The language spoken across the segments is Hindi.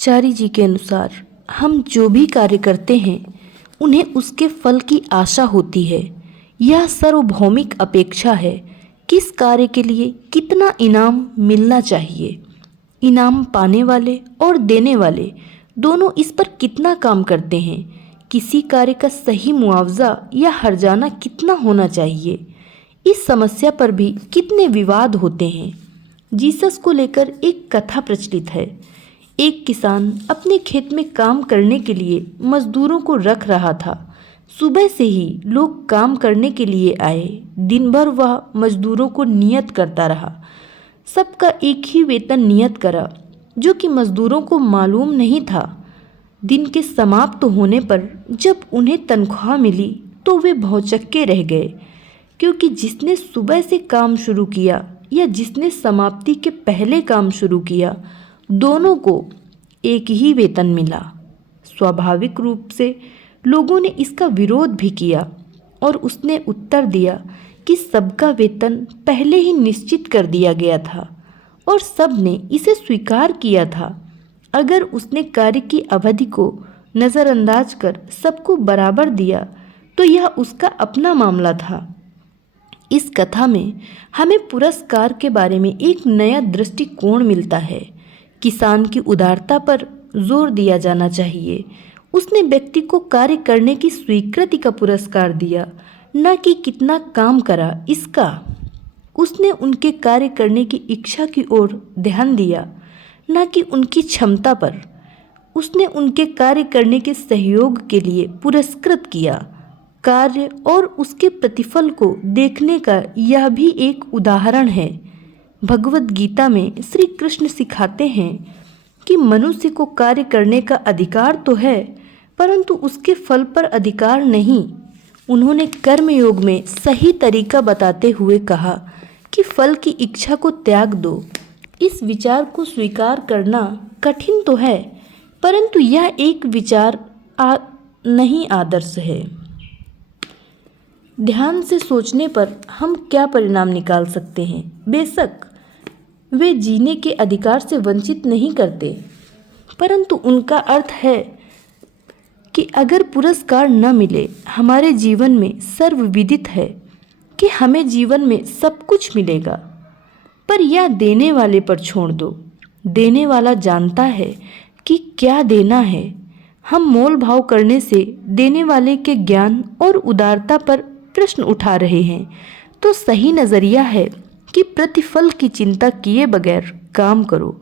चारी जी के अनुसार हम जो भी कार्य करते हैं उन्हें उसके फल की आशा होती है। यह सार्वभौमिक अपेक्षा है। किस कार्य के लिए कितना इनाम मिलना चाहिए। इनाम पाने वाले और देने वाले दोनों इस पर कितना काम करते हैं। किसी कार्य का सही मुआवजा या हर्जाना कितना होना चाहिए। इस समस्या पर भी कितने विवाद होते हैं। जीसस को लेकर एक कथा प्रचलित है। एक किसान अपने खेत में काम करने के लिए मजदूरों को रख रहा था। सुबह से ही लोग काम करने के लिए आए। दिन भर वह मजदूरों को नियत करता रहा। सबका एक ही वेतन नियत करा, जो कि मजदूरों को मालूम नहीं था। दिन के समाप्त होने पर जब उन्हें तनख्वाह मिली तो वे भौचक्के रह गए, क्योंकि जिसने सुबह से काम शुरू किया या जिसने समाप्ति के पहले काम शुरू किया, दोनों को एक ही वेतन मिला। स्वाभाविक रूप से लोगों ने इसका विरोध भी किया और उसने उत्तर दिया कि सबका वेतन पहले ही निश्चित कर दिया गया था और सब ने इसे स्वीकार किया था। अगर उसने कार्य की अवधि को नज़रअंदाज कर सबको बराबर दिया तो यह उसका अपना मामला था। इस कथा में हमें पुरस्कार के बारे में एक नया दृष्टिकोण मिलता है। किसान की उदारता पर जोर दिया जाना चाहिए। उसने व्यक्ति को कार्य करने की स्वीकृति का पुरस्कार दिया, न कि कितना काम करा इसका। उसने उनके कार्य करने की इच्छा की ओर ध्यान दिया, न कि उनकी क्षमता पर। उसने उनके कार्य करने के सहयोग के लिए पुरस्कृत किया। कार्य और उसके प्रतिफल को देखने का यह भी एक उदाहरण है। भगवद गीता में श्री कृष्ण सिखाते हैं कि मनुष्य को कार्य करने का अधिकार तो है, परंतु उसके फल पर अधिकार नहीं। उन्होंने कर्मयोग में सही तरीका बताते हुए कहा कि फल की इच्छा को त्याग दो। इस विचार को स्वीकार करना कठिन तो है, परंतु यह एक विचार नहीं आदर्श है। ध्यान से सोचने पर हम क्या परिणाम निकाल सकते हैं। बेशक वे जीने के अधिकार से वंचित नहीं करते, परंतु उनका अर्थ है कि अगर पुरस्कार न मिले, हमारे जीवन में सर्वविदित है कि हमें जीवन में सब कुछ मिलेगा, पर यह देने वाले पर छोड़ दो। देने वाला जानता है कि क्या देना है। हम मोल भाव करने से देने वाले के ज्ञान और उदारता पर प्रश्न उठा रहे हैं, तो सही नज़रिया है कि प्रतिफल की चिंता किए बगैर काम करो।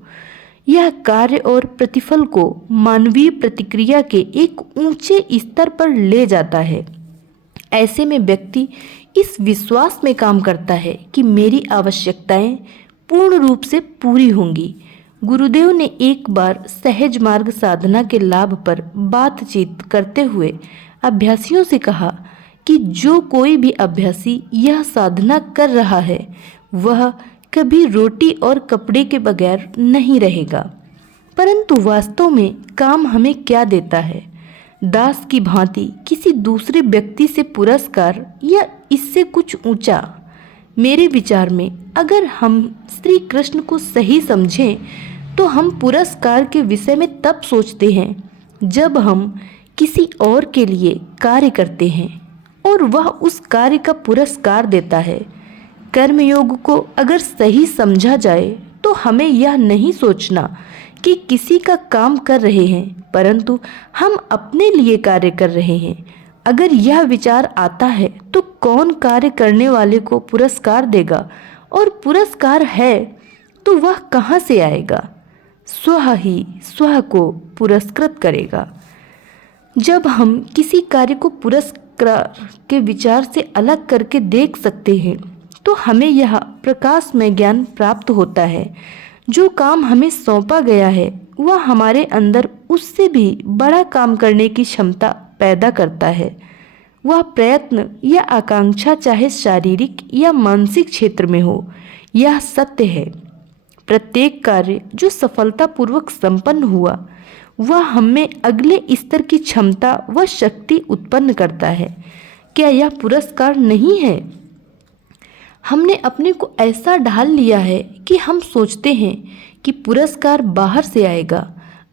यह कार्य और प्रतिफल को मानवीय प्रतिक्रिया के एक ऊंचे स्तर पर ले जाता है। ऐसे में व्यक्ति इस विश्वास में काम करता है कि मेरी आवश्यकताएं पूर्ण रूप से पूरी होंगी। गुरुदेव ने एक बार सहज मार्ग साधना के लाभ पर बातचीत करते हुए अभ्यासियों से कहा कि जो कोई भी अभ्यासी यह साधना कर रहा है वह कभी रोटी और कपड़े के बगैर नहीं रहेगा। परंतु वास्तव में काम हमें क्या देता है। दास की भांति किसी दूसरे व्यक्ति से पुरस्कार या इससे कुछ ऊंचा। मेरे विचार में अगर हम श्री कृष्ण को सही समझें तो हम पुरस्कार के विषय में तब सोचते हैं जब हम किसी और के लिए कार्य करते हैं और वह उस कार्य का पुरस्कार देता है। कर्मयोग को अगर सही समझा जाए तो हमें यह नहीं सोचना कि किसी का काम कर रहे हैं, परंतु हम अपने लिए कार्य कर रहे हैं। अगर यह विचार आता है तो कौन कार्य करने वाले को पुरस्कार देगा, और पुरस्कार है तो वह कहाँ से आएगा। स्वः ही स्वः को पुरस्कृत करेगा। जब हम किसी कार्य को पुरस्कार के विचार से अलग करके देख सकते हैं तो हमें यह प्रकाश में ज्ञान प्राप्त होता है। जो काम हमें सौंपा गया है वह हमारे अंदर उससे भी बड़ा काम करने की क्षमता पैदा करता है। वह प्रयत्न या आकांक्षा चाहे शारीरिक या मानसिक क्षेत्र में हो, यह सत्य है। प्रत्येक कार्य जो सफलतापूर्वक संपन्न हुआ वह हमें अगले स्तर की क्षमता व शक्ति उत्पन्न करता है। क्या यह पुरस्कार नहीं है? हमने अपने को ऐसा ढाल लिया है कि हम सोचते हैं कि पुरस्कार बाहर से आएगा।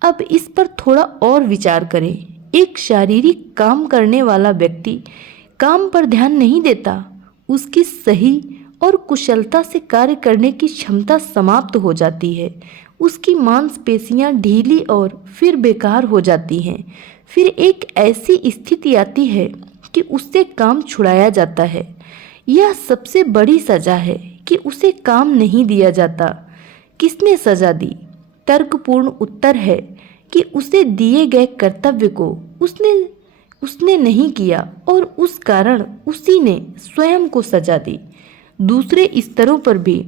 अब इस पर थोड़ा और विचार करें। एक शारीरिक काम करने वाला व्यक्ति काम पर ध्यान नहीं देता, उसकी सही और कुशलता से कार्य करने की क्षमता समाप्त हो जाती है। उसकी मांसपेशियां ढीली और फिर बेकार हो जाती हैं। फिर एक ऐसी स्थिति आती है कि उससे काम छुड़ाया जाता है। यह सबसे बड़ी सजा है कि उसे काम नहीं दिया जाता। किसने सजा दी? तर्कपूर्ण उत्तर है कि उसे दिए गए कर्तव्य को उसने नहीं किया और उस कारण उसी ने स्वयं को सजा दी। दूसरे स्तरों पर भी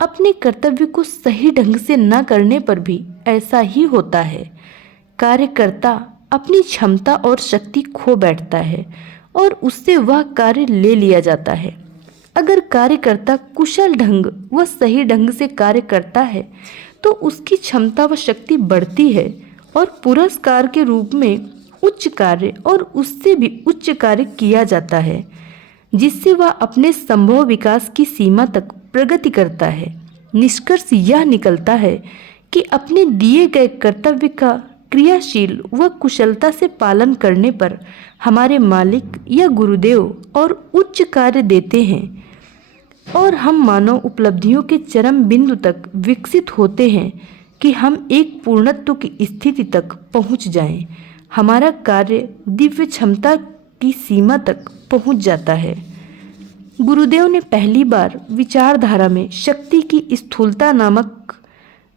अपने कर्तव्य को सही ढंग से न करने पर भी ऐसा ही होता है। कार्यकर्ता अपनी क्षमता और शक्ति खो बैठता है और उससे वह कार्य ले लिया जाता है। अगर कार्यकर्ता कुशल ढंग व सही ढंग से कार्य करता है तो उसकी क्षमता व शक्ति बढ़ती है और पुरस्कार के रूप में उच्च कार्य और उससे भी उच्च कार्य किया जाता है, जिससे वह अपने संभव विकास की सीमा तक प्रगति करता है। निष्कर्ष यह निकलता है कि अपने दिए गए कर्तव्य का क्रियाशील व कुशलता से पालन करने पर हमारे मालिक या गुरुदेव और उच्च कार्य देते हैं और हम मानव उपलब्धियों के चरम बिंदु तक विकसित होते हैं कि हम एक पूर्णत्व की स्थिति तक पहुंच जाएं। हमारा कार्य दिव्य क्षमता की सीमा तक पहुंच जाता है। गुरुदेव ने पहली बार विचारधारा में शक्ति की स्थूलता नामक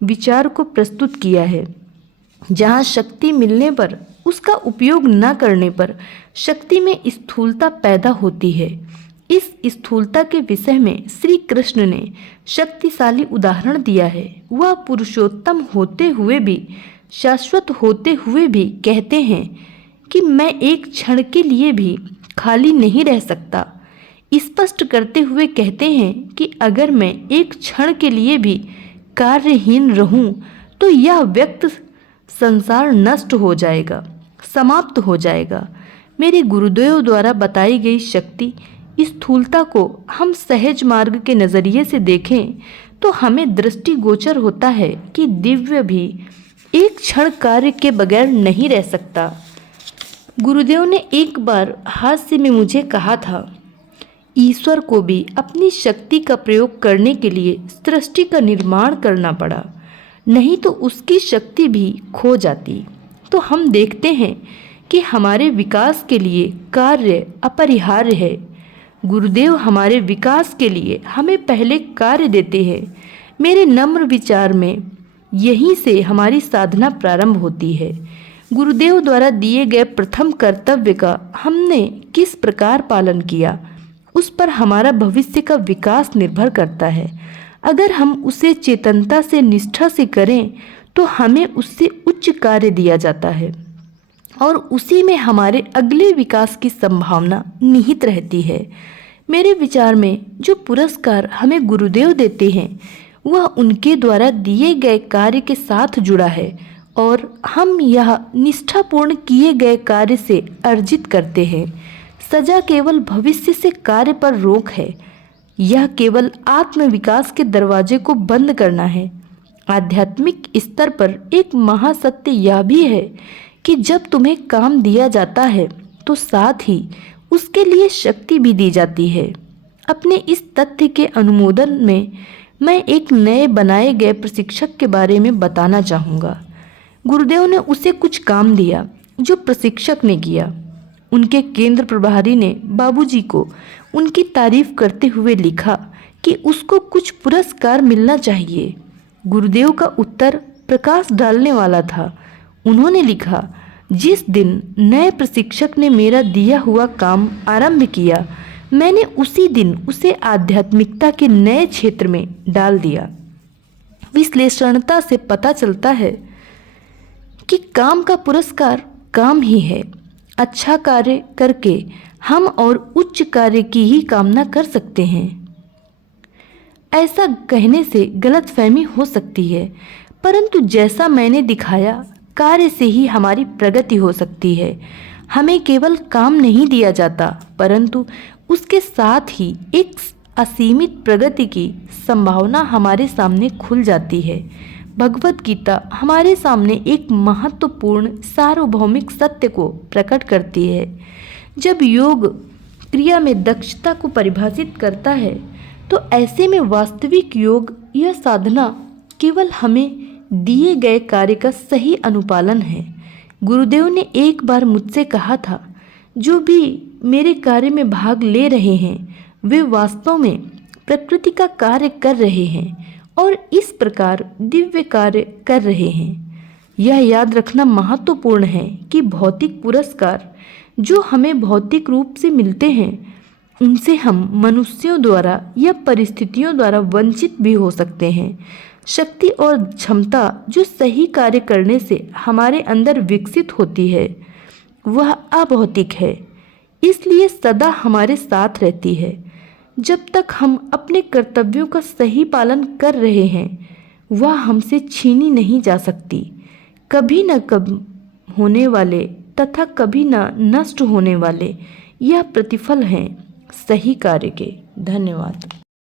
विचार को प्रस्तुत किया है, जहां शक्ति मिलने पर उसका उपयोग न करने पर शक्ति में स्थूलता पैदा होती है। इस स्थूलता के विषय में श्री कृष्ण ने शक्तिशाली उदाहरण दिया है। वह पुरुषोत्तम होते हुए भी, शाश्वत होते हुए भी कहते हैं कि मैं एक क्षण के लिए भी खाली नहीं रह सकता। स्पष्ट करते हुए कहते हैं कि अगर मैं एक क्षण के लिए भी कार्यहीन रहूं तो यह व्यक्त संसार नष्ट हो जाएगा, समाप्त हो जाएगा। मेरे गुरुदेव द्वारा बताई गई शक्ति स्थूलता को हम सहज मार्ग के नज़रिए से देखें तो हमें दृष्टिगोचर होता है कि दिव्य भी एक क्षण कार्य के बगैर नहीं रह सकता। गुरुदेव ने एक बार हास्य में मुझे कहा था, ईश्वर को भी अपनी शक्ति का प्रयोग करने के लिए सृष्टि का निर्माण करना पड़ा, नहीं तो उसकी शक्ति भी खो जाती। तो हम देखते हैं कि हमारे विकास के लिए कार्य अपरिहार्य है। गुरुदेव हमारे विकास के लिए हमें पहले कार्य देते हैं। मेरे नम्र विचार में यहीं से हमारी साधना प्रारंभ होती है। गुरुदेव द्वारा दिए गए प्रथम कर्तव्य का हमने किस प्रकार पालन किया, उस पर हमारा भविष्य का विकास निर्भर करता है। अगर हम उसे चेतनता से, निष्ठा से करें तो हमें उससे उच्च कार्य दिया जाता है और उसी में हमारे अगले विकास की संभावना निहित रहती है। मेरे विचार में जो पुरस्कार हमें गुरुदेव देते हैं वह उनके द्वारा दिए गए कार्य के साथ जुड़ा है और हम यह निष्ठापूर्ण किए गए कार्य से अर्जित करते हैं। सजा केवल भविष्य से कार्य पर रोक है। यह केवल आत्मविकास के दरवाजे को बंद करना है। आध्यात्मिक स्तर पर एक महासत्य यह भी है कि जब तुम्हें काम दिया जाता है तो साथ ही उसके लिए शक्ति भी दी जाती है। अपने इस तथ्य के अनुमोदन में मैं एक नए बनाए गए प्रशिक्षक के बारे में बताना चाहूँगा। गुरुदेव ने उसे कुछ काम दिया जो प्रशिक्षक ने किया। उनके केंद्र प्रभारी ने बाबूजी को उनकी तारीफ करते हुए लिखा कि उसको कुछ पुरस्कार मिलना चाहिए। गुरुदेव का उत्तर प्रकाश डालने वाला था। उन्होंने लिखा, जिस दिन नए प्रशिक्षक ने मेरा दिया हुआ काम आरंभ किया, मैंने उसी दिन उसे आध्यात्मिकता के नए क्षेत्र में डाल दिया। विश्लेषणता से पता चलता है कि काम का पुरस्कार काम ही है। अच्छा कार्य करके हम और उच्च कार्य की ही कामना कर सकते हैं। ऐसा कहने से गलतफहमी हो सकती है, परंतु जैसा मैंने दिखाया, कार्य से ही हमारी प्रगति हो सकती है। हमें केवल काम नहीं दिया जाता, परंतु उसके साथ ही एक असीमित प्रगति की संभावना हमारे सामने खुल जाती है। भगवत गीता हमारे सामने एक महत्वपूर्ण सार्वभौमिक सत्य को प्रकट करती है। जब योग क्रिया में दक्षता को परिभाषित करता है तो ऐसे में वास्तविक योग या साधना केवल हमें दिए गए कार्य का सही अनुपालन है। गुरुदेव ने एक बार मुझसे कहा था, जो भी मेरे कार्य में भाग ले रहे हैं वे वास्तव में प्रकृति का कार्य कर रहे हैं और इस प्रकार दिव्य कार्य कर रहे हैं। यह याद रखना महत्वपूर्ण है कि भौतिक पुरस्कार जो हमें भौतिक रूप से मिलते हैं उनसे हम मनुष्यों द्वारा या परिस्थितियों द्वारा वंचित भी हो सकते हैं। शक्ति और क्षमता जो सही कार्य करने से हमारे अंदर विकसित होती है वह अभौतिक है, इसलिए सदा हमारे साथ रहती है। जब तक हम अपने कर्तव्यों का सही पालन कर रहे हैं वह हमसे छीनी नहीं जा सकती। कभी न कभी होने वाले तथा कभी न नष्ट होने वाले यह प्रतिफल हैं सही कार्य के। धन्यवाद।